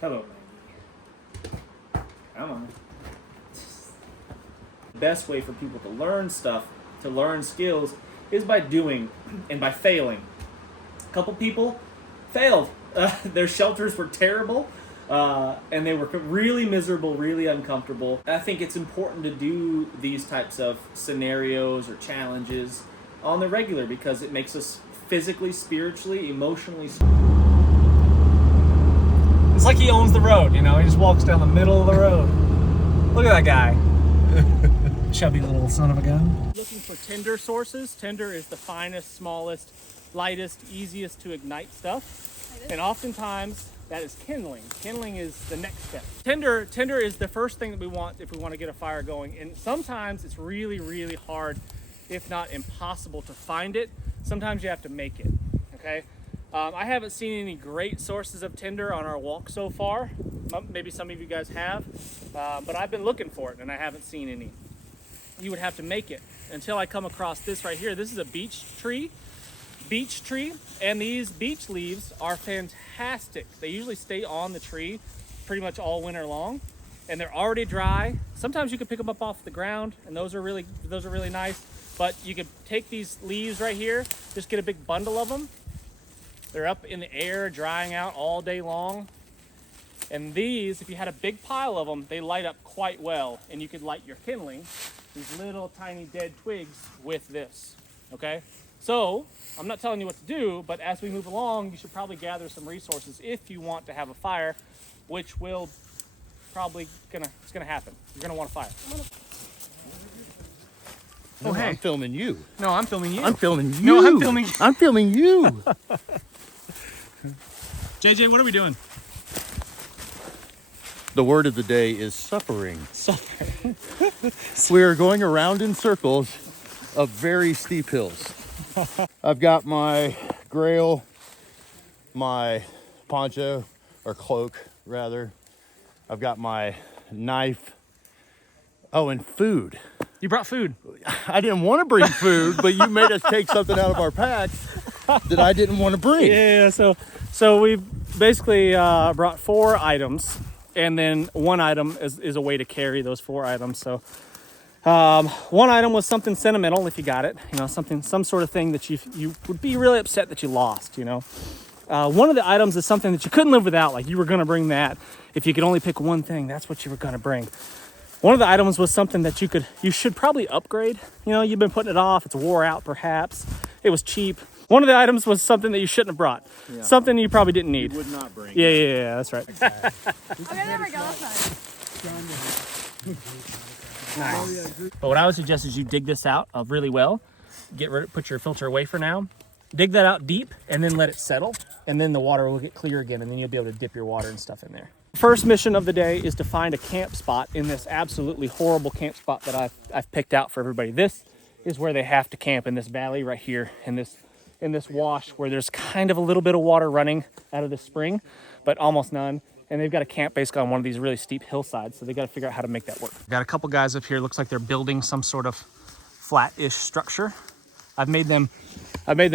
Hello, Maggie. Come on. The best way for people to learn stuff, to learn skills, is by doing and by failing. A couple people failed. Their shelters were terrible, and they were really miserable, really uncomfortable. I think it's important to do these types of scenarios or challenges on the regular because it makes us physically, spiritually, emotionally. It's like he owns the road, you know? He just walks down the middle of the road. Look at that guy. Chubby little son of a gun. Looking for tinder sources. Tinder is the finest, smallest, lightest, easiest to ignite stuff. And oftentimes that is kindling. Kindling is the next step. Tinder is the first thing that we want if we want to get a fire going. And sometimes it's really, really hard, if not impossible, to find it. Sometimes you have to make it, okay? I haven't seen any great sources of tinder on our walk so far. Maybe some of you guys have, but I've been looking for it and I haven't seen any. You would have to make it until I come across this right here. This is a beech tree, and these beech leaves are fantastic. They usually stay on the tree pretty much all winter long, and they're already dry. Sometimes you can pick them up off the ground, and those are really nice. But you could take these leaves right here, just get a big bundle of them. They're up in the air, drying out all day long. And these, if you had a big pile of them, they light up quite well. And you could light your kindling, these little tiny dead twigs, with this, okay? So, I'm not telling you what to do, but as we move along, you should probably gather some resources if you want to have a fire, which will probably it's gonna happen. You're gonna want a fire. No, hey. I'm filming you. No, I'm filming you. I'm filming you. No, I'm filming you. I'm filming you. JJ, what are we doing? The word of the day is suffering. Suffering. We are going around in circles of very steep hills. I've got my grail, my poncho, or cloak, rather. I've got my knife. Oh, and food. You brought food. I didn't want to bring food, but you made us take something out of our packs that I didn't want to bring. Yeah, so we basically brought 4 items, and then one item is a way to carry those 4 items. So one item was something sentimental if you got it, you know, some sort of thing that you would be really upset that you lost, you know. One of the items is something that you couldn't live without, like you were going to bring that. If you could only pick one thing, that's what you were going to bring. One of the items was something that you should probably upgrade. You know, you've been putting it off, it's wore out perhaps. It was cheap. One of the items was something that you shouldn't have brought. Yeah. Something you probably didn't need. You would not bring. Yeah, that's right. Okay, there we go. Nice. But what I would suggest is you dig this out really well. Put your filter away for now. Dig that out deep and then let it settle. And then the water will get clear again, and then you'll be able to dip your water and stuff in there. First mission of the day is to find a camp spot in this absolutely horrible camp spot that I've picked out for everybody. This is where they have to camp, in this valley right here, in this wash where there's kind of a little bit of water running out of the spring, but almost none. And they've got to camp basically on one of these really steep hillsides, so they got to figure out how to make that work. Got a couple guys up here. Looks like they're building some sort of flat-ish structure. I've made them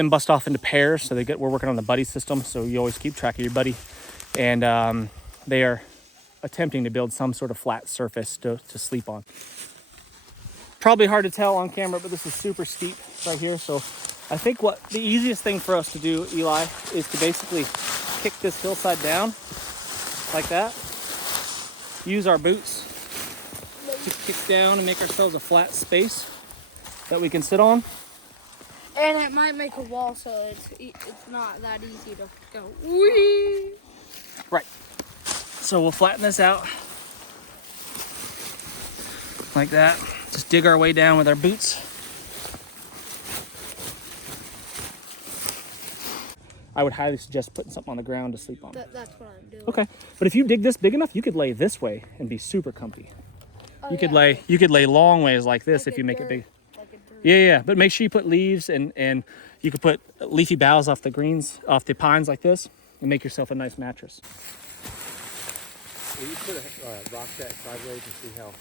bust off into pairs, so we're working on the buddy system, so you always keep track of your buddy. And they are attempting to build some sort of flat surface to sleep on. Probably hard to tell on camera, but this is super steep right here. So I think the easiest thing for us to do, Eli, is to basically kick this hillside down like that. Use our boots to kick down and make ourselves a flat space that we can sit on. And it might make a wall, so it's not that easy to go. Whee! Right. So we'll flatten this out like that. Just dig our way down with our boots. I would highly suggest putting something on the ground to sleep on. That's what I'm doing. Okay, but if you dig this big enough, you could lay this way and be super comfy. Oh, you could lay long ways like this if you make it big. Yeah, but make sure you put leaves and you could put leafy boughs off the pines like this, and make yourself a nice mattress. Will you put a rock that sideways and see how?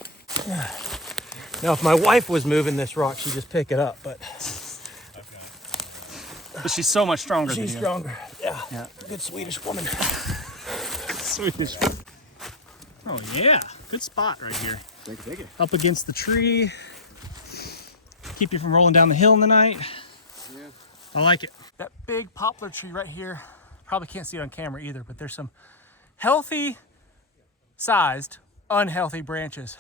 Now, if my wife was moving this rock, she'd just pick it up, but she's so much stronger than you. She's stronger. Yeah. Good Swedish woman. Swedish. Oh yeah, good spot right here. Thank you. Up against the tree. Keep you from rolling down the hill in the night. Yeah. I like it. That big poplar tree right here, probably can't see it on camera either, but there's some healthy sized, unhealthy branches.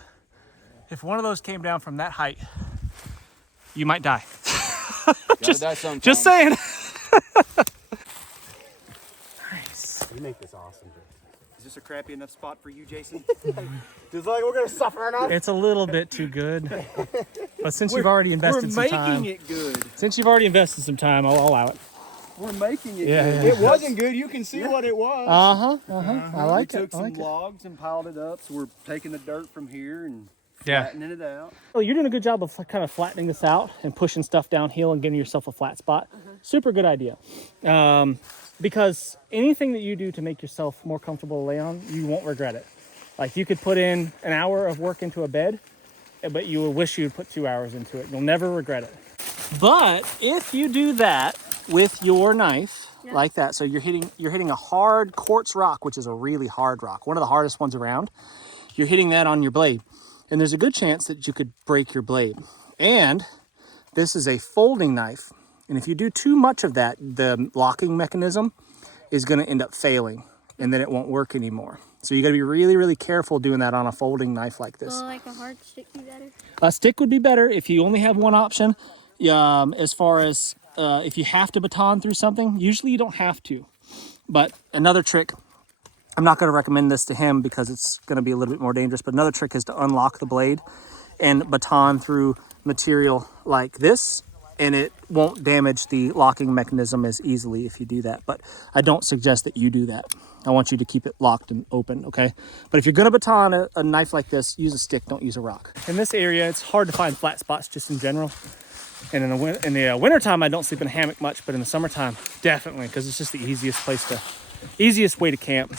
If one of those came down from that height, you might die. Just saying. Nice. You make this awesome. Is this a crappy enough spot for you, Jason? Just like we're gonna suffer enough. It's a little bit too good, but since you've already invested some time, We're making it good. since you've already invested some time, I'll allow it. We're making it Yeah, good. yeah. It wasn't good. You can see what it was. I like we it. took some logs and piled it up, so we're taking the dirt from here and Yeah. flattening it out. Well, you're doing a good job of kind of flattening this out and pushing stuff downhill and giving yourself a flat spot. Super good idea. Because anything that you do to make yourself more comfortable to lay on, you won't regret it. Like you could put in an hour of work into a bed, but you will wish you'd put 2 hours into it. You'll never regret it. But if you do that with your knife, like that, so you're hitting a hard quartz rock, which is a really hard rock, one of the hardest ones around. You're hitting that on your blade, and there's a good chance that you could break your blade. And this is a folding knife, and if you do too much of that, the locking mechanism is going to end up failing, and then it won't work anymore. So you got to be really, really careful doing that on a folding knife like this. Will like a hard stick be better? A stick would be better if you only have one option. As far as if you have to baton through something, usually you don't have to. But another trick, I'm not going to recommend this to him because it's going to be a little bit more dangerous, but another trick is to unlock the blade and baton through material like this, and it won't damage the locking mechanism as easily if you do that. But I don't suggest that you do that. I want you to keep it locked and open, okay? But if you're gonna baton a knife like this, use a stick, don't use a rock. In this area, it's hard to find flat spots just in general. And in the wintertime, I don't sleep in a hammock much, but in the summertime, definitely, because it's just the easiest way to camp.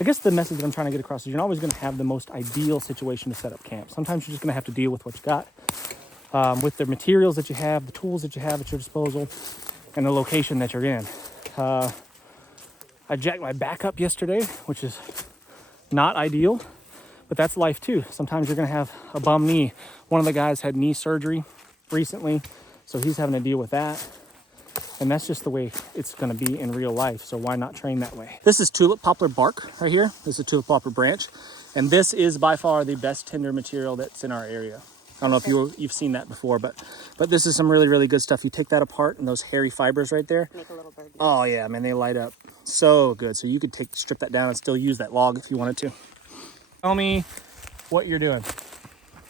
I guess the message that I'm trying to get across is you're not always gonna have the most ideal situation to set up camp. Sometimes you're just gonna have to deal with what you got, with the materials that you have, the tools that you have at your disposal, and the location that you're in. I jacked my back up yesterday, which is not ideal, but that's life too. Sometimes you're gonna have a bum knee. One of the guys had knee surgery recently, so he's having to deal with that. And that's just the way it's gonna be in real life, so why not train that way? This is tulip poplar bark right here. This is tulip poplar branch. And this is by far the best tinder material that's in our area. I don't know if you've seen that before, but this is some really, really good stuff. You take that apart and those hairy fibers right there. Make a little bird. Oh yeah, man, they light up so good. So you could strip that down and still use that log if you wanted to. Tell me what you're doing.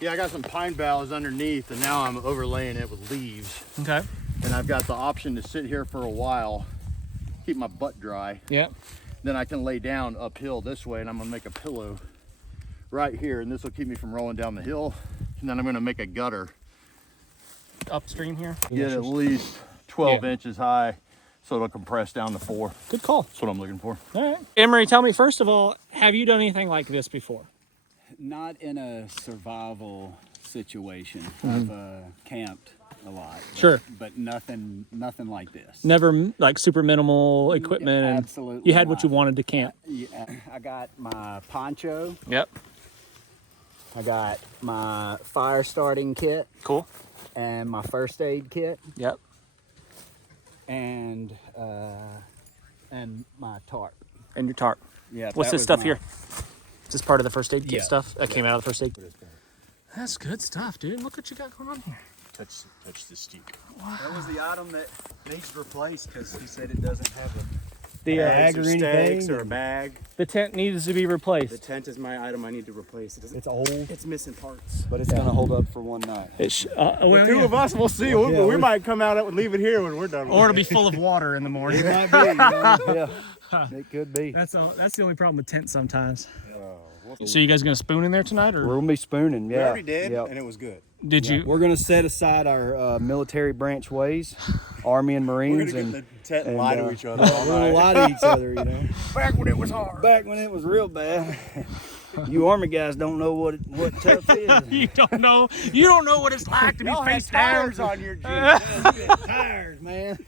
Yeah, I got some pine boughs underneath, and now I'm overlaying it with leaves. Okay. And I've got the option to sit here for a while, keep my butt dry. Yeah. Then I can lay down uphill this way, and I'm gonna make a pillow right here, and this will keep me from rolling down the hill. And then I'm gonna make a gutter. Upstream here. Get at least 12 inches high, so it'll compress down to 4. Good call. That's what I'm looking for. All right. Emery, tell me, first of all, have you done anything like this before? Not in a survival situation. I've camped a lot. But, Sure. But nothing like this. Never like super minimal equipment and Absolutely you had what you not. wanted to camp. Yeah, I got my poncho. Yep. I got my fire starting kit Cool. and my first aid kit Yep. and my tarp. And your tarp. Yeah. What's that this was stuff my- here? Is this part of the first aid kit Yeah. stuff that came out of the first aid? That's good stuff, dude. Look what you got going on here. Touch the stick. That was the item that needs replaced because he said it doesn't have a The bag or or stakes anything, or a bag. the tent needs to be The replaced. tent is my item I need to replace. It doesn't, It's old, it's missing parts. but it's gonna hold up for one night. Well, Two yeah. of us, we'll see. We might come out and leave it here when we're done. Or it'll be full of water in the morning. It might be. You know? Yeah. It could be. That's the only problem with tents sometimes. So you guys gonna spoon in there tonight, or We're gonna be spooning. We Yeah. already did, Yep. and it was good. did you? We're gonna set aside our military branch ways, Army and We're Marines, gonna and get the tent and and, lie to uh, each other all we're gonna night. lie to each other. You know, Back when it was hard. back when it was real bad. You Army guys don't know what tough is. You don't know. You don't know what it's like to be Y'all had face down. tires on your jeans. Tires, man.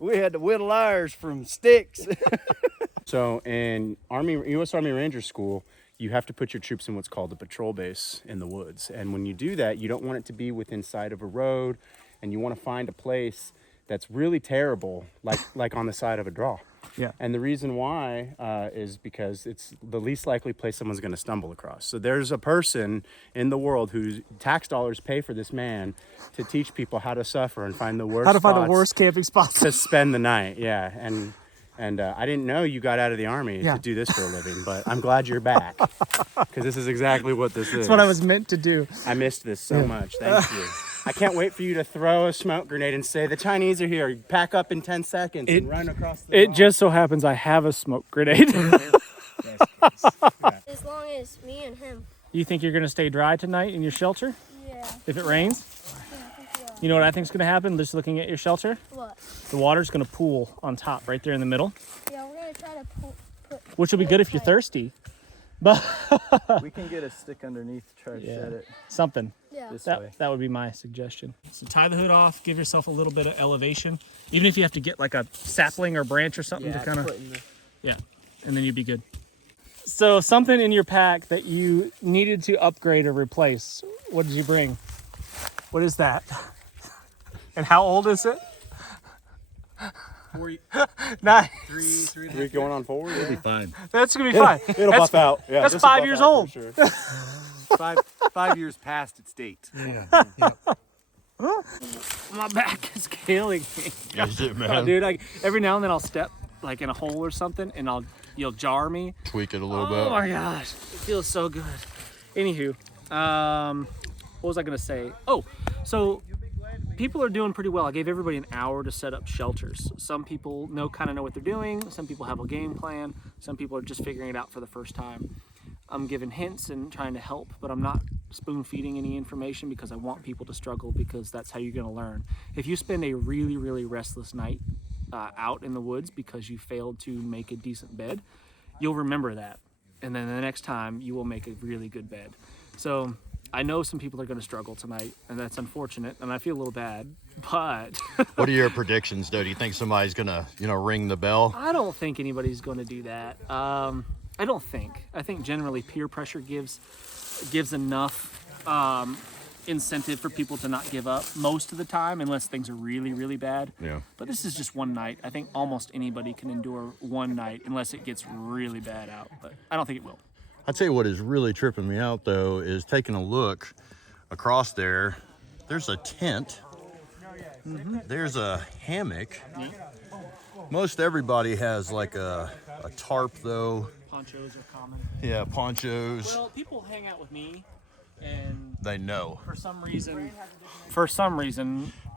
We had to whittle ours from sticks. So in U.S. Army Ranger School, you have to put your troops in what's called a patrol base in the woods. And when you do that, you don't want it to be within sight of a road, and you want to find a place that's really terrible, like on the side of a draw. Yeah. And the reason why is because it's the least likely place someone's going to stumble across. So there's a person in the world whose tax dollars pay for this man to teach people how to suffer and find the worst How to find the spots worst camping spots. to spend the night. Yeah. And I didn't know you got out of the Army Yeah. to do this for a living, but I'm glad you're back, because this is exactly what this is. That's what I was meant to do. I missed this so much. Thank you. I can't wait for you to throw a smoke grenade and say, the Chinese are here. Pack up in 10 seconds and run across the It wall. just so happens I have a smoke grenade. As long as me and him. You think you're going to stay dry tonight in your shelter Yeah. if it rains? You know what I think is going to happen just looking at your shelter? What? The water's going to pool on top right there in the middle, Yeah, we're gonna try to put. which will be good if you're thirsty. But We can get a stick underneath to try to Yeah. set it something. Yeah. this way. That would be my suggestion. So tie the hood off, give yourself a little bit of elevation. Even if you have to get like a sapling or branch or something to kind of, yeah, and then you'd be good. So something in your pack that you needed to upgrade or replace. What did you bring? What is that? And how old is it? 9. Three going on forward. It'll be fine. That's gonna be fine. It'll That's- buff out. Yeah, That's this will 5 buff years out old. for sure. 5 years past its date. My back is killing me. Is it, Oh, man? dude, like every now and then I'll step like in a hole or something, and you'll jar me. Tweak it a little Oh bit. my gosh, it feels so good. Anywho, what was I gonna say? Oh, so people are doing pretty well. I gave everybody an hour to set up shelters. Some people kind of know what they're doing. Some people have a game plan. Some people are just figuring it out for the first time. I'm giving hints and trying to help, but I'm not spoon feeding any information because I want people to struggle, because that's how you're going to learn. If you spend a really, really restless night out in the woods because you failed to make a decent bed, you'll remember that. And then the next time you will make a really good bed. So I know some people are going to struggle tonight, and that's unfortunate, and I feel a little bad, but What are your predictions, though? Do you think somebody's gonna, ring the bell? I don't think anybody's going to do that. I don't think. I think generally peer pressure gives enough incentive for people to not give up most of the time, unless things are really, really bad. Yeah. But this is just one night. I think almost anybody can endure one night unless it gets really bad out, but I don't think it will. I'd say what is really tripping me out, though, is taking a look across there. There's a tent. There's a hammock. Most everybody has like a tarp, though. Ponchos are common. Yeah, ponchos. Well, people hang out with me, and They know. for some reason,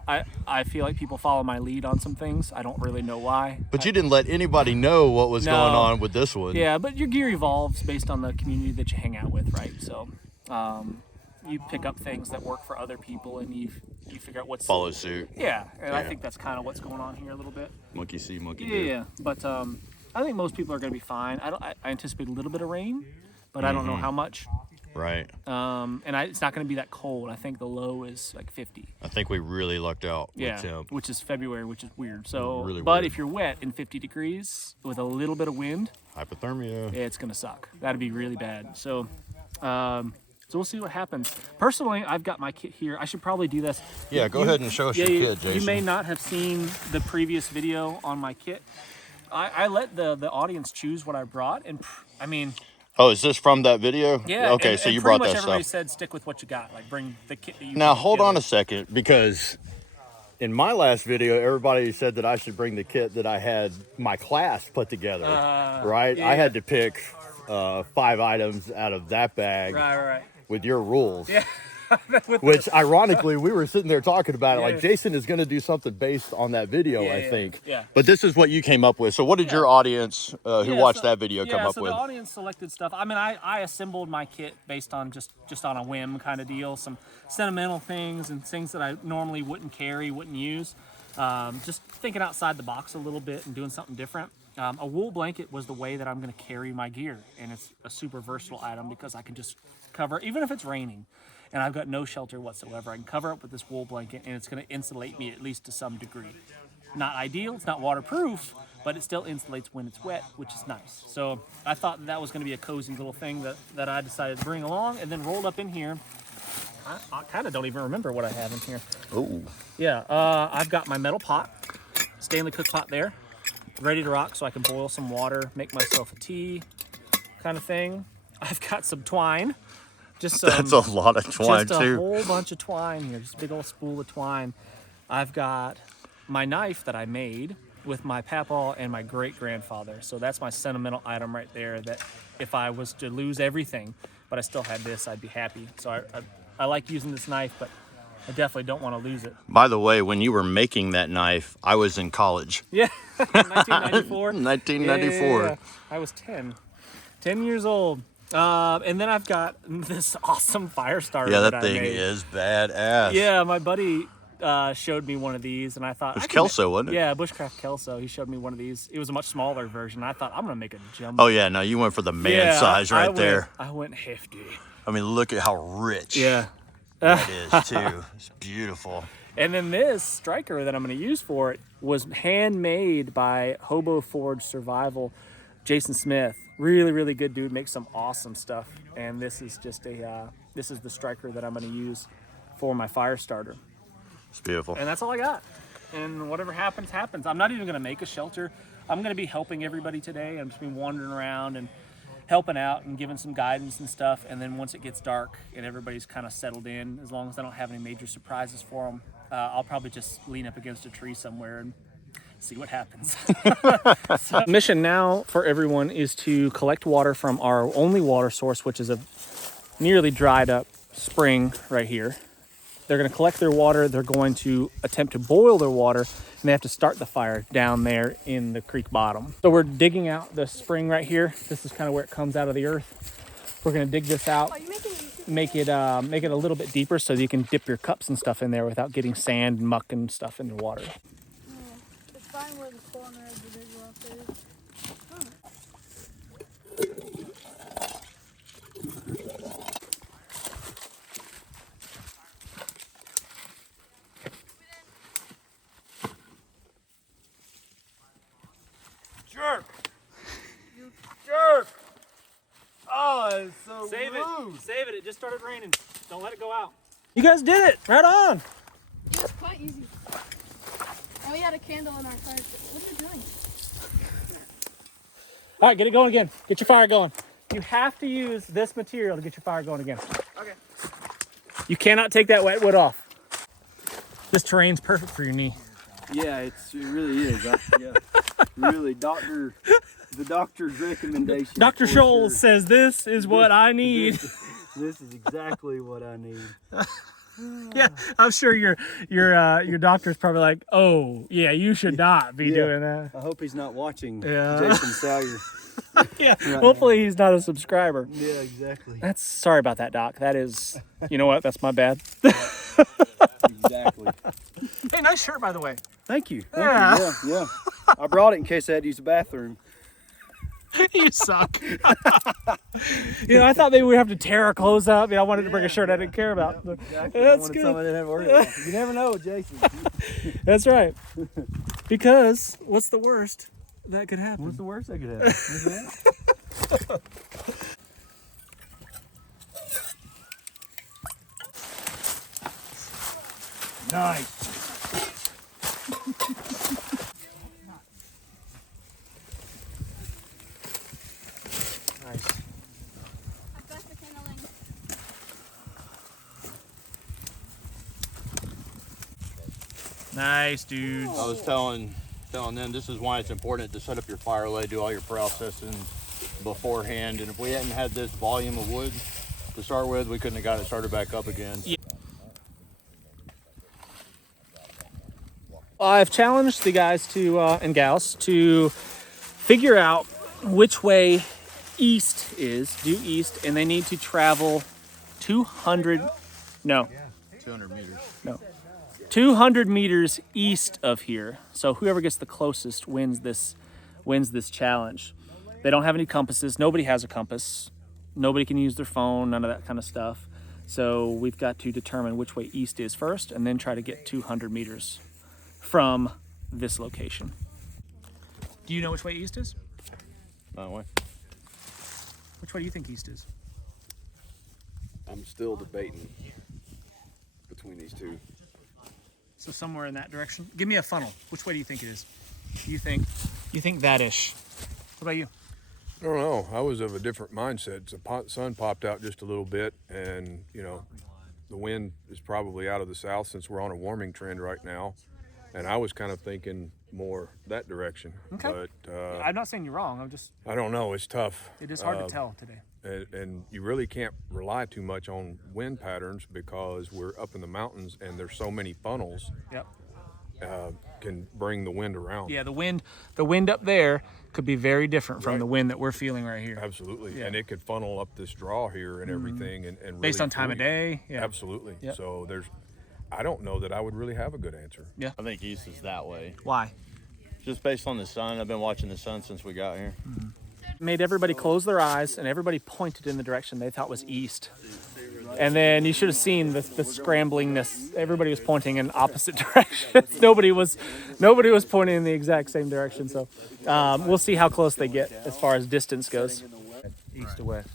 I feel like people follow my lead on some things. I don't really know why. But you didn't let anybody know what was No. going on with this one. Yeah, but your gear evolves based on the community that you hang out with, right? So, you pick up things that work for other people, and you figure out what's Follow suit. Yeah, and I Yeah. think that's kind of what's going on here a little bit. Monkey see, monkey Yeah, do. yeah. But I think most people are going to be fine. I anticipate a little bit of rain, but I don't know how much. Right. And it's not going to be that cold. I think the low is like 50. I think we really lucked out with Yeah, temp. which is February, which is weird. So, Really but weird. if you're wet in 50 degrees with a little bit of wind, Hypothermia. it's gonna suck. That'd be really bad. So, so we'll see what happens. Personally, I've got my kit here. I should probably do this. Yeah, go ahead and show us your kit, Jason. You may not have seen the previous video on my kit. I let the audience choose what I brought, and I mean, Oh, is this from that video? yeah. Okay, and, so and you pretty brought much that everybody stuff. said stick with what you got. Like bring the kit that you. Now, put hold on together. a second, because in my last video, everybody said that I should bring the kit that I had my class put together, right? yeah. I had to pick 5 items out of that bag Right. with your rules. Yeah. Which, ironically, we were sitting there talking about it. Like, Yeah. Jason is going to do something based on that video, I Yeah, think. yeah. But this is what you came up with. So what did your audience who Yeah, watched so- that video come yeah, up so with? the audience selected stuff. I mean, I assembled my kit based on just on a whim kind of deal. Some sentimental things and things that I normally wouldn't carry, wouldn't use. Just thinking outside the box a little bit and doing something different. A wool blanket was the way that I'm going to carry my gear, and it's a super versatile item because I can just cover, even if it's raining and I've got no shelter whatsoever, I can cover up with this wool blanket, and it's going to insulate me at least to some degree. Not ideal, it's not waterproof, but it still insulates when it's wet, which is nice. So I thought that was going to be a cozy little thing that I decided to bring along, and then rolled up in here. I kind of don't even remember what I have in here. Oh, Yeah, I've got my metal pot, Stanley cook pot there, ready to rock so I can boil some water, make myself a tea kind of thing. I've got some twine. Just some, that's a lot of twine just a too. whole bunch of twine here, just a big old spool of twine. I've got my knife that I made with my papaw and my great-grandfather. So that's my sentimental item right there, that if I was to lose everything, but I still had this, I'd be happy. So I like using this knife, but I definitely don't want to lose it. By the way, when you were making that knife, I was in college. Yeah, 1994. 1994. Yeah. I was 10 years old. And then I've got this awesome fire starter. Yeah, that I thing made. is badass. Yeah, my buddy showed me one of these, and I thought It was Kelso, wasn't it? Yeah, Bushcraft Kelso. He showed me one of these. It was a much smaller version. I thought I'm gonna make a jumbo. Oh yeah, no, you went for the man size right there. I went hefty. I mean, look at how rich Yeah. that is too. It's beautiful. And then this striker that I'm going to use for it was handmade by Hobo Forge Survival, Jason Smith. Really, really good dude. Makes some awesome stuff. And this is just this is the striker that I'm going to use for my fire starter. It's beautiful. And that's all I got. And whatever happens, happens. I'm not even going to make a shelter. I'm going to be helping everybody today. I'm just be wandering around and helping out and giving some guidance and stuff. And then once it gets dark and everybody's kind of settled in, as long as I don't have any major surprises for them, I'll probably just lean up against a tree somewhere and see what happens. So, mission now for everyone is to collect water from our only water source, which is a nearly dried up spring right here. They're going to collect their water. They're going to attempt to boil their water, and they have to start the fire down there in the creek bottom. So we're digging out the spring right here. This is kind of where it comes out of the earth. We're going to dig this out, make it a little bit deeper so that you can dip your cups and stuff in there without getting sand and muck and stuff in the water. It's fine where the corner of the big rock is. Jerk! You jerk! Oh, it's so Save rude. it. Save it. It just started raining. Don't let it go out. You guys did it. Right on. It was quite easy. And we had a candle in our car. What are you doing? All right, get it going again. Get your fire going. You have to use this material to get your fire going again. Okay. You cannot take that wet wood off. This terrain's perfect for your knee. Yeah, it really is. Yeah, really, the doctor's recommendation. Dr. for Scholes sure. says this is what I need. This is exactly what I need. Yeah, I'm sure your doctor's probably like, oh, yeah, you should not be Yeah. doing that. I hope he's not watching Yeah. Jason Salyer. Yeah, hopefully he's not a subscriber. Yeah, exactly. That's sorry about that, Doc. That is, you know what? That's my bad. Exactly. Hey, nice shirt, by the way. Thank you. Yeah. Thank you. Yeah. I brought it in case I had to use the bathroom. You suck. I thought maybe we'd have to tear our clothes up. I wanted to bring a shirt I didn't care about. But Exactly. I that's wanted good. something I didn't have to worry about. You never know, Jason. That's right. Because what's the worst that could happen? What's the worst that could happen? Nice. Nice. Nice, dude. I was telling them this is why it's important to set up your fire lay, do all your processing beforehand. And if we hadn't had this volume of wood to start with, we couldn't have got it started back up again. Yeah. I've challenged the guys and gals to figure out which way east is, due east, and they need to travel 200 meters east of here. So whoever gets the closest wins this challenge. They don't have any compasses. Nobody has a compass. Nobody can use their phone, none of that kind of stuff. So we've got to determine which way east is first and then try to get 200 meters from this location. Do you know which way east is? That way. Which way do you think east is? I'm still debating between these two. So somewhere in that direction. Give me a funnel. Which way do you think it is? You think that-ish. What about you? I don't know. I was of a different mindset. The sun popped out just a little bit, and you know, the wind is probably out of the south since we're on a warming trend right now. And I was kind of thinking more that direction. Okay. But I'm not saying you're wrong. I don't know. It's tough. It is hard to tell today. And you really can't rely too much on wind patterns because we're up in the mountains and there's so many funnels. Yep. Can bring the wind around. Yeah, the wind up there could be very different from Right. the wind that we're feeling right here. Absolutely. Yeah. And it could funnel up this draw here and everything and really Based on time of through you. day. Yeah. Absolutely. Yep. So I don't know that I would really have a good answer. I think east is that way. Why? Just based on the sun. I've been watching the sun since we got here. Made everybody close their eyes and everybody pointed in the direction they thought was east. And then you should have seen the scramblingness. Everybody was pointing in opposite directions. Nobody was pointing in the exact same direction. So we'll see how close they get as far as distance goes. East to west.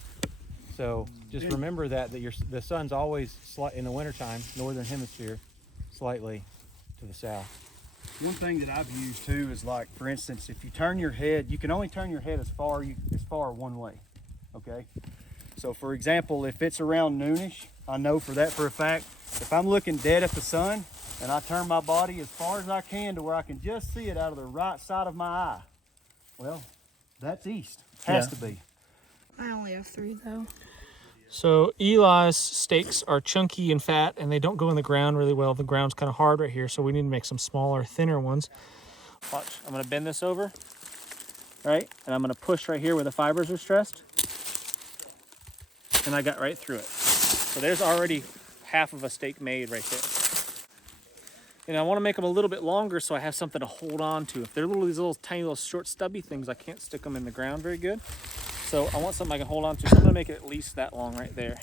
So just remember that the sun's always in the wintertime, northern hemisphere, slightly to the south. One thing that I've used too is, like, for instance, if you turn your head, you can only turn your head as far one way. Okay. So for example, if it's around noonish, I know for a fact, if I'm looking dead at the sun and I turn my body as far as I can to where I can just see it out of the right side of my eye, well, that's east. Has to be. I only have 3 though. So Eli's steaks are chunky and fat and they don't go in the ground really well. The ground's kind of hard right here, so we need to make some smaller, thinner ones. Watch, I'm gonna bend this over, right? And I'm gonna push right here where the fibers are stressed. And I got right through it. So there's already half of a steak made right there. And I wanna make them a little bit longer so I have something to hold on to. If they're these little tiny little short stubby things, I can't stick them in the ground very good. So I want something I can hold on to. So I'm gonna make it at least that long right there.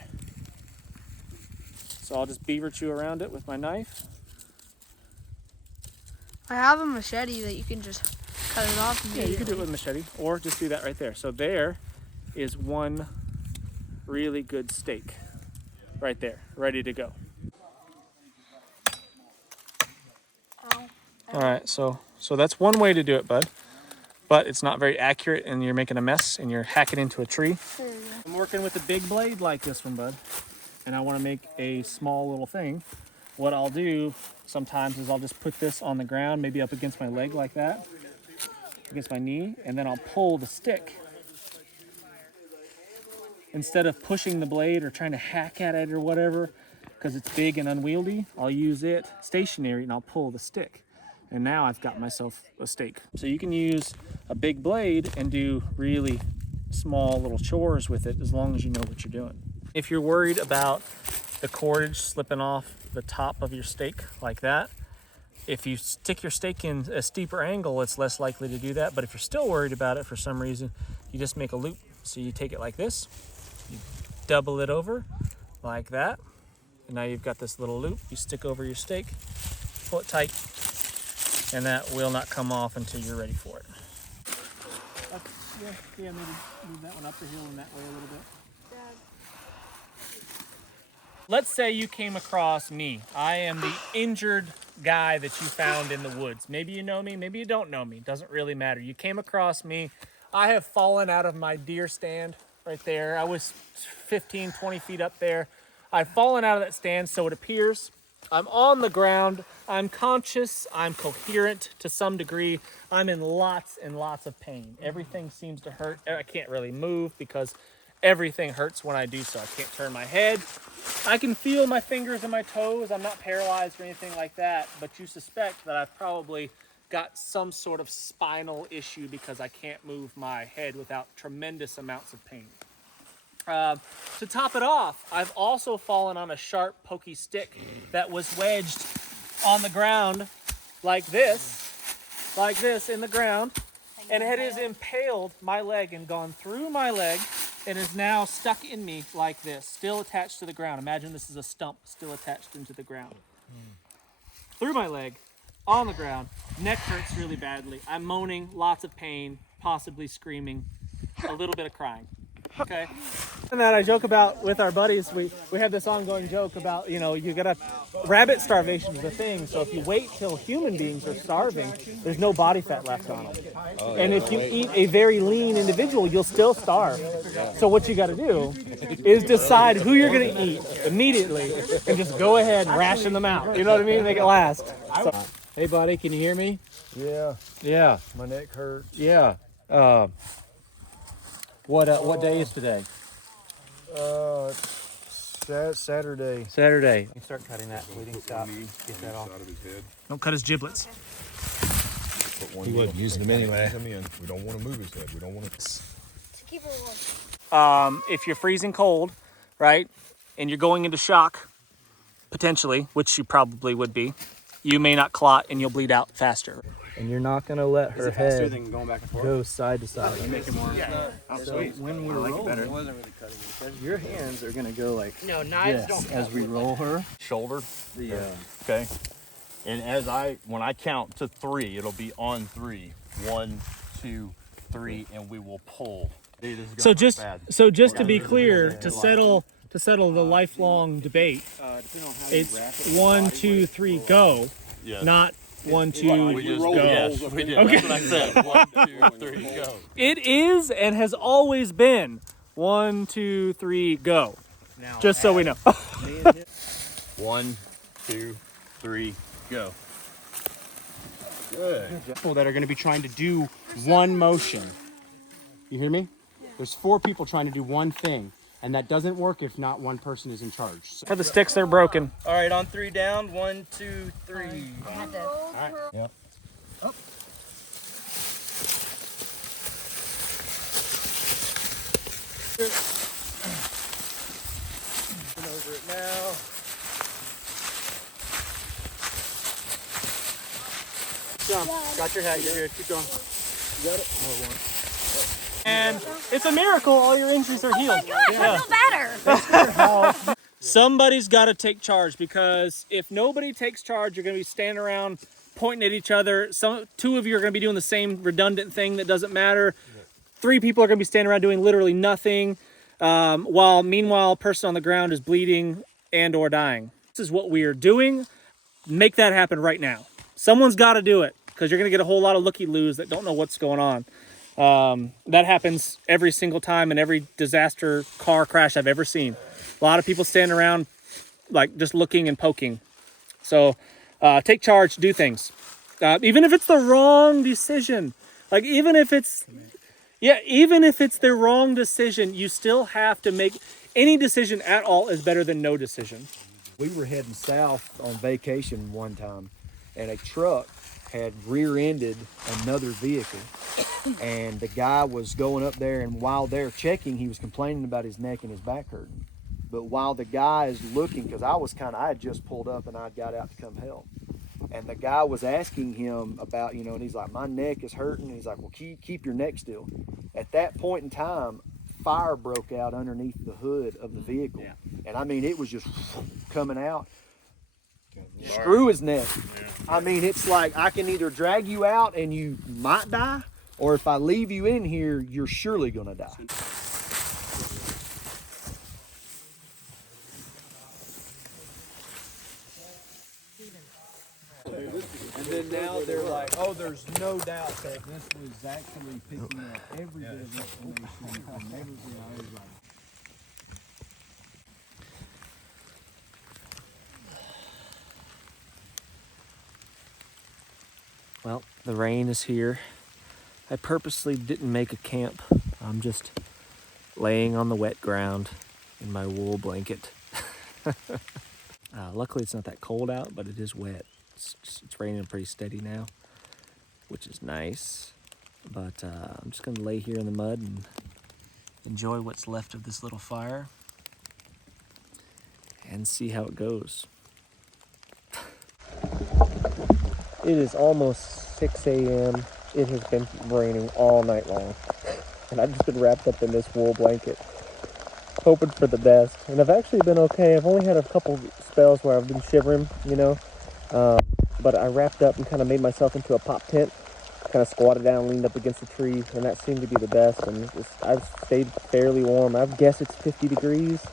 So I'll just beaver chew around it with my knife. I have a machete that you can just cut it off Yeah, you can do it with a machete, or just do that right there. So there is one really good steak right there, ready to go. All right, so that's one way to do it, bud. But it's not very accurate and you're making a mess and you're hacking into a tree. I'm working with a big blade like this one, bud. And I want to make a small little thing. What I'll do sometimes is I'll just put this on the ground, maybe up against my leg like that, against my knee, and then I'll pull the stick. Instead of pushing the blade or trying to hack at it or whatever, because it's big and unwieldy, I'll use it stationary and I'll pull the stick. And now I've got myself a steak. So you can use a big blade and do really small little chores with it as long as you know what you're doing. If you're worried about the cordage slipping off the top of your steak like that, if you stick your steak in a steeper angle, it's less likely to do that. But if you're still worried about it for some reason, you just make a loop. So you take it like this, you double it over like that, and now you've got this little loop. You stick over your steak, pull it tight, and that will not come off until you're ready for it. Maybe move that one up the hill in that way a little bit. Let's say you came across me. I am the injured guy that you found in the woods. Maybe you know me, maybe you don't know me. Doesn't really matter. You came across me. I have fallen out of my deer stand right there. I was 15, 20 feet up there. I've fallen out of that stand, so it appears. I'm on the ground, I'm conscious, I'm coherent to some degree. I'm in lots and lots of pain. Everything seems to hurt. I can't really move because everything hurts when I do so. I can't turn my head. I can feel my fingers and my toes. I'm not paralyzed or anything like that, but you suspect that I've probably got some sort of spinal issue because I can't move my head without tremendous amounts of pain. To top it off, I've also fallen on a sharp, pokey stick that was wedged on the ground like this in the ground, and it has impaled my leg and gone through my leg and is now stuck in me like this, still attached to the ground. Imagine this is a stump still attached into the ground. Through my leg, on the ground. Neck hurts really badly. I'm moaning, lots of pain, possibly screaming, a little bit of crying. Okay. And that I joke about with our buddies, we had this ongoing joke about, you know, you gotta, rabbit starvation is a thing. So if you wait till human beings are starving, there's no body fat left on them. And if you eat a very lean individual, you'll still starve. So what you gotta do is decide who you're gonna eat immediately and just go ahead and ration them out. You know what I mean? Make it last. So, Hey, buddy, can you hear me? Yeah, Yeah. my neck hurts. Yeah. What day is today? Saturday. Saturday. You start cutting that bleeding stop. Get that off. Side of his head. don't cut his giblets. Put one He wasn't needle using them anyway. come in. We don't want to move his head. We don't want to. To keep it warm. If you're freezing cold, right, and you're going into shock, potentially, which you probably would be, you may not clot and you'll bleed out faster. And you're not gonna let her head than going back and forth? go side to side. When we roll, Your hands are gonna go like No, knives this as we roll her. Shoulder. The Okay. And when I count to 3, it'll be on 3. 1, 2, 3, and we will pull. So just to be clear, to settle the lifelong debate, it's 1, 2, 3, go, Yes. not 1, 2, We just go. Yes, we did. Okay. That's what I said. 1, 2, 3, go. It is and has always been 1, 2, 3, go. Just so we know. 1, 2, 3, go. Good. People that are going to be trying to do one motion. You hear me? There's 4 people trying to do one thing, and that doesn't work if not one person is in charge. So For the sticks, they're broken. All right, on 3 down. 1, 2, 3. Yep. Over it now. got your hat, you're good. Keep going. And it's a miracle all your injuries are healed. I feel better. Somebody's got to take charge, because if nobody takes charge, you're going to be standing around pointing at each other. 2 of you are going to be doing the same redundant thing that doesn't matter. 3 people are going to be standing around doing literally nothing, while meanwhile, a person on the ground is bleeding and or dying. This is what we are doing. Make that happen right now. Someone's got to do it, because you're going to get a whole lot of looky-loos that don't know what's going on. That happens every single time in every disaster car crash I've ever seen. A lot of people standing around like just looking and poking. So take charge, do things. Even if it's the wrong decision, like even if it's the wrong decision, you still have to make any decision at all is better than no decision. We were heading south on vacation one time, and a truck had rear-ended another vehicle, and the guy was going up there, and while they're checking, he was complaining about his neck and his back hurting. But while the guy is looking, because I had just pulled up and I got out to come help, and the guy was asking him about, and he's like, my neck is hurting, and he's like, well, keep your neck still. At that point in time, fire broke out underneath the hood of the vehicle, and I mean, it was just coming out. Screw his neck. I mean, it's like I can either drag you out and you might die, or if I leave you in here, you're surely gonna die. And then now they're like, oh, there's no doubt that this was actually picking up every bit of information from everything I was writing. Well, the rain is here. I purposely didn't make a camp. I'm just laying on the wet ground in my wool blanket. Luckily it's not that cold out, but it is wet. It's raining pretty steady now, which is nice. But I'm just gonna lay here in the mud and enjoy what's left of this little fire and see how it goes. It is almost 6 a.m. It has been raining all night long. And I've just been wrapped up in this wool blanket, hoping for the best. And I've actually been okay. I've only had a couple spells where I've been shivering, but I wrapped up and kind of made myself into a pop tent, kind of squatted down, leaned up against the tree, and that seemed to be the best. And I've stayed fairly warm. I guess it's 50 degrees,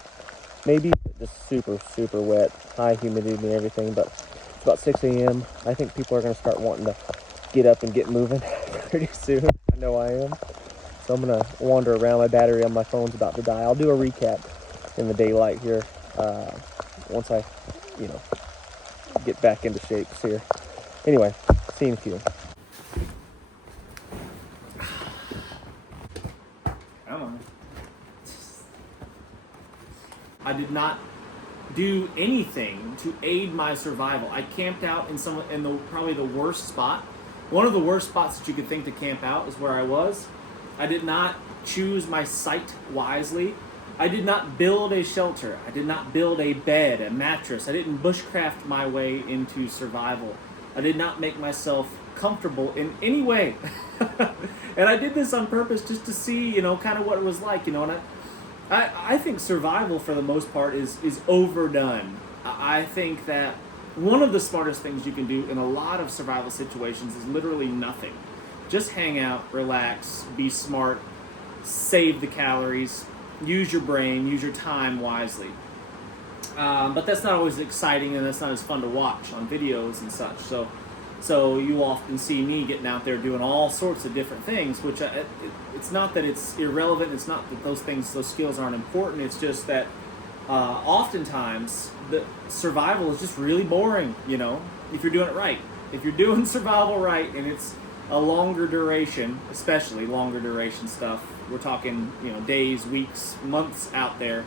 maybe, just super, super wet, high humidity and everything. But it's about 6 a.m. I think people are going to start wanting to get up and get moving pretty soon. I know I am. So I'm going to wander around. My battery on my phone's about to die. I'll do a recap in the daylight here once I, get back into shapes here. Anyway, see you in a few. I did not do anything to aid my survival. I camped out in probably the worst spot. One of the worst spots that you could think to camp out is where I was. I did not choose my site wisely. I did not build a shelter. I did not build a bed, a mattress. I didn't bushcraft my way into survival. I did not make myself comfortable in any way. And I did this on purpose just to see, kind of what it was like, and I think survival for the most part is overdone. I think that one of the smartest things you can do in a lot of survival situations is literally nothing. Just hang out, relax, be smart, save the calories, use your brain, use your time wisely. But that's not always exciting, and that's not as fun to watch on videos and such. So you often see me getting out there doing all sorts of different things, which it's not that it's irrelevant. It's not that those skills aren't important. It's just that oftentimes the survival is just really boring, if you're doing it right. If you're doing survival right and it's a longer duration, especially longer duration stuff, we're talking, days, weeks, months out there,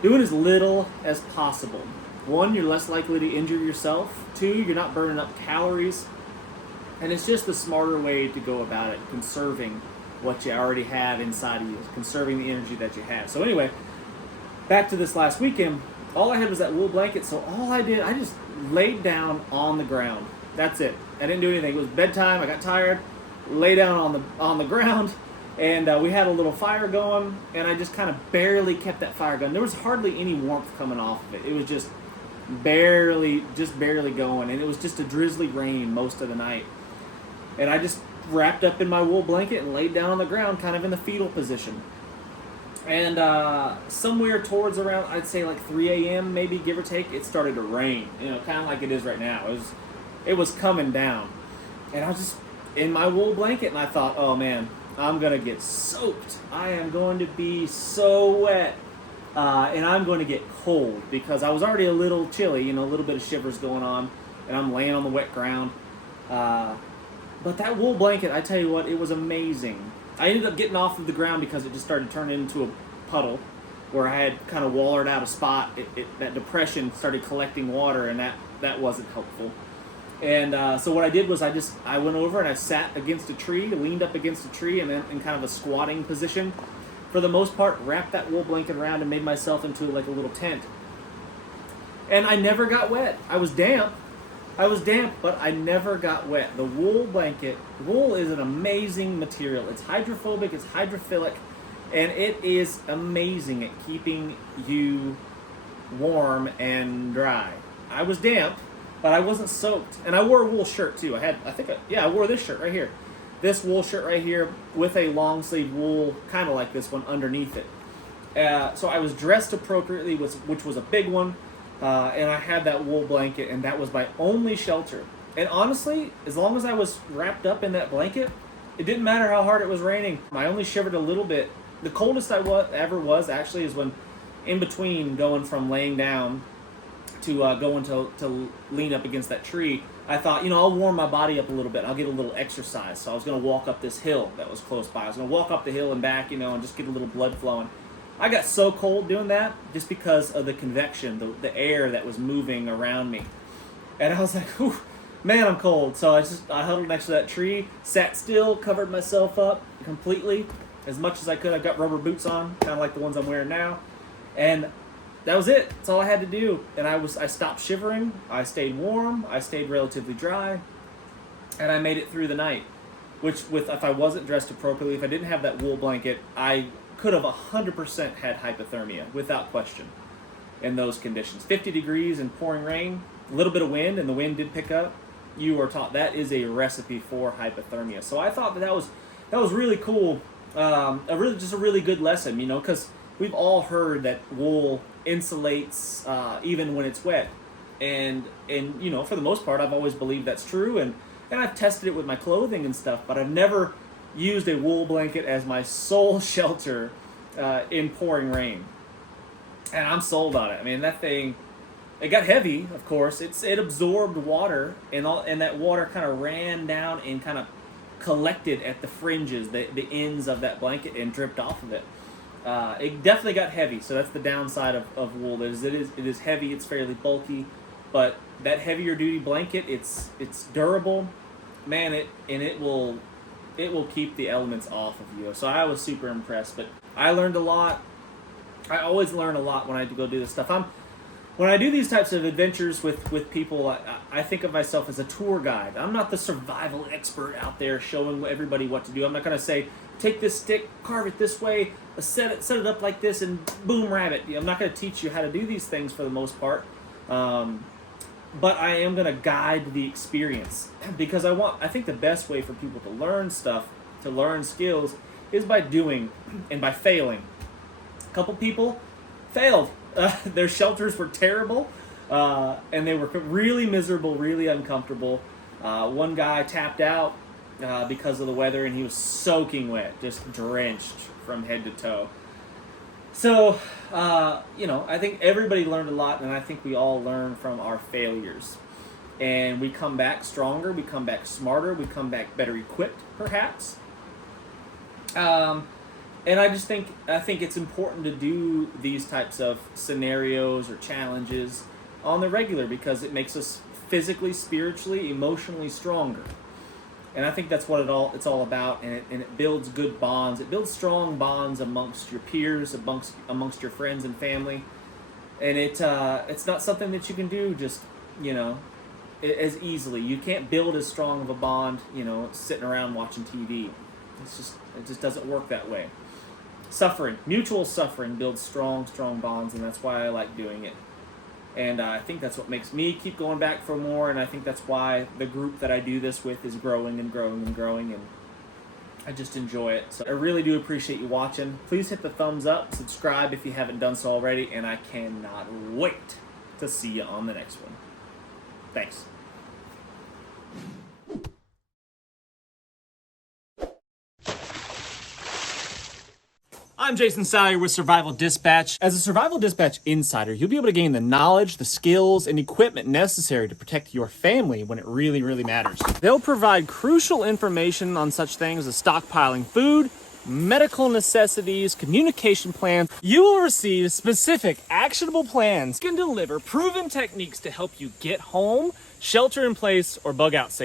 doing as little as possible. 1, you're less likely to injure yourself. 2, you're not burning up calories. And it's just the smarter way to go about it, conserving what you already have inside of you, conserving the energy that you have. So anyway, back to this last weekend, all I had was that wool blanket, so all I did, I just laid down on the ground. That's it. I didn't do anything. It was bedtime, I got tired, lay down on the ground, and we had a little fire going, and I just kind of barely kept that fire going. There was hardly any warmth coming off of it. It was just barely going, and it was just a drizzly rain most of the night. And I just wrapped up in my wool blanket and laid down on the ground, kind of in the fetal position. And somewhere towards around, I'd say like 3 a.m. maybe, give or take, it started to rain, kind of like it is right now. It was coming down, and I was just in my wool blanket, and I thought, oh man, I'm gonna get soaked. I am going to be so wet, and I'm going to get cold, because I was already a little chilly, a little bit of shivers going on, and I'm laying on the wet ground. But that wool blanket, I tell you what, it was amazing. I ended up getting off of the ground because it just started turning into a puddle where I had kind of wallered out a spot. That depression started collecting water, and that wasn't helpful. And so what I did was I went over and I sat against a tree, leaned up against a tree, and then in kind of a squatting position. For the most part, wrapped that wool blanket around and made myself into like a little tent. And I never got wet. I was damp, but I never got wet. The wool blanket, wool is an amazing material. It's hydrophobic, it's hydrophilic, and it is amazing at keeping you warm and dry. I was damp, but I wasn't soaked. And I wore a wool shirt too. I wore this shirt right here. This wool shirt right here with a long sleeve wool, kind of like this one, underneath it. So I was dressed appropriately, which was a big one. And I had that wool blanket, and that was my only shelter. And honestly, as long as I was wrapped up in that blanket, it didn't matter how hard it was raining. I only shivered a little bit. The coldest I ever was actually is when, in between going from laying down to going to lean up against that tree, I thought, I'll warm my body up a little bit. I'll get a little exercise. So I was going to walk up this hill that was close by. I was going to walk up the hill and back, and just get a little blood flowing. I got so cold doing that just because of the convection, the air that was moving around me. And I was like, whew, man, I'm cold. So I huddled next to that tree, sat still, covered myself up completely as much as I could. I got rubber boots on, kind of like the ones I'm wearing now. And that was it. That's all I had to do. And I stopped shivering. I stayed warm. I stayed relatively dry. And I made it through the night. Which, if I wasn't dressed appropriately, if I didn't have that wool blanket, I could have 100% had hypothermia, without question. in those conditions. 50 degrees and pouring rain, a little bit of wind, and the wind did pick up. You are taught that is a recipe for hypothermia. So I thought that was really cool. A really good lesson, you know, because we've all heard that wool insulates even when it's wet, and you know, for the most part, I've always believed that's true, and I've tested it with my clothing and stuff, but I've never used a wool blanket as my sole shelter in pouring rain, and I'm sold on it. I mean, that thing, it got heavy, of course. It absorbed water, and that water kind of ran down and kind of collected at the fringes, the ends of that blanket, and dripped off of it. It definitely got heavy, so that's the downside of wool. It is heavy, it's fairly bulky, but that heavier duty blanket, it's durable, man. It will keep the elements off of you. So I was super impressed, but I learned a lot. I always learn a lot when I go do this stuff. When I do these types of adventures with people, I think of myself as a tour guide. I'm not the survival expert out there showing everybody what to do. I'm not going to say, take this stick, carve it this way, set it up like this, and boom, rabbit. I'm not going to teach you how to do these things for the most part. But I am going to guide the experience, because I think the best way for people to learn stuff, to learn skills, is by doing and by failing. A couple people failed. Their shelters were terrible, and they were really miserable, really uncomfortable. One guy tapped out because of the weather, and he was soaking wet, just drenched from head to toe. So, you know, I think everybody learned a lot, and I think we all learn from our failures. And we come back stronger, we come back smarter, we come back better equipped, perhaps. And I think it's important to do these types of scenarios or challenges on the regular, because it makes us physically, spiritually, emotionally stronger. And I think that's what it's all about, and it builds good bonds. It builds strong bonds amongst your peers, amongst your friends and family. And it's not something that you can do just, you know, as easily. You can't build as strong of a bond, you know, sitting around watching TV. It just doesn't work that way. Mutual suffering builds strong bonds, and that's why I like doing it. And I think that's what makes me keep going back for more, and I think that's why the group that I do this with is growing and growing and growing, and I just enjoy it. So I really do appreciate you watching. Please hit the thumbs up, subscribe if you haven't done so already, and I cannot wait to see you on the next one. Thanks. I'm Jason Salyer with Survival Dispatch. As a Survival Dispatch insider, you'll be able to gain the knowledge, the skills, and equipment necessary to protect your family when it really, really matters. They'll provide crucial information on such things as stockpiling food, medical necessities, communication plans. You will receive specific, actionable plans. You can deliver proven techniques to help you get home, shelter in place, or bug out safe.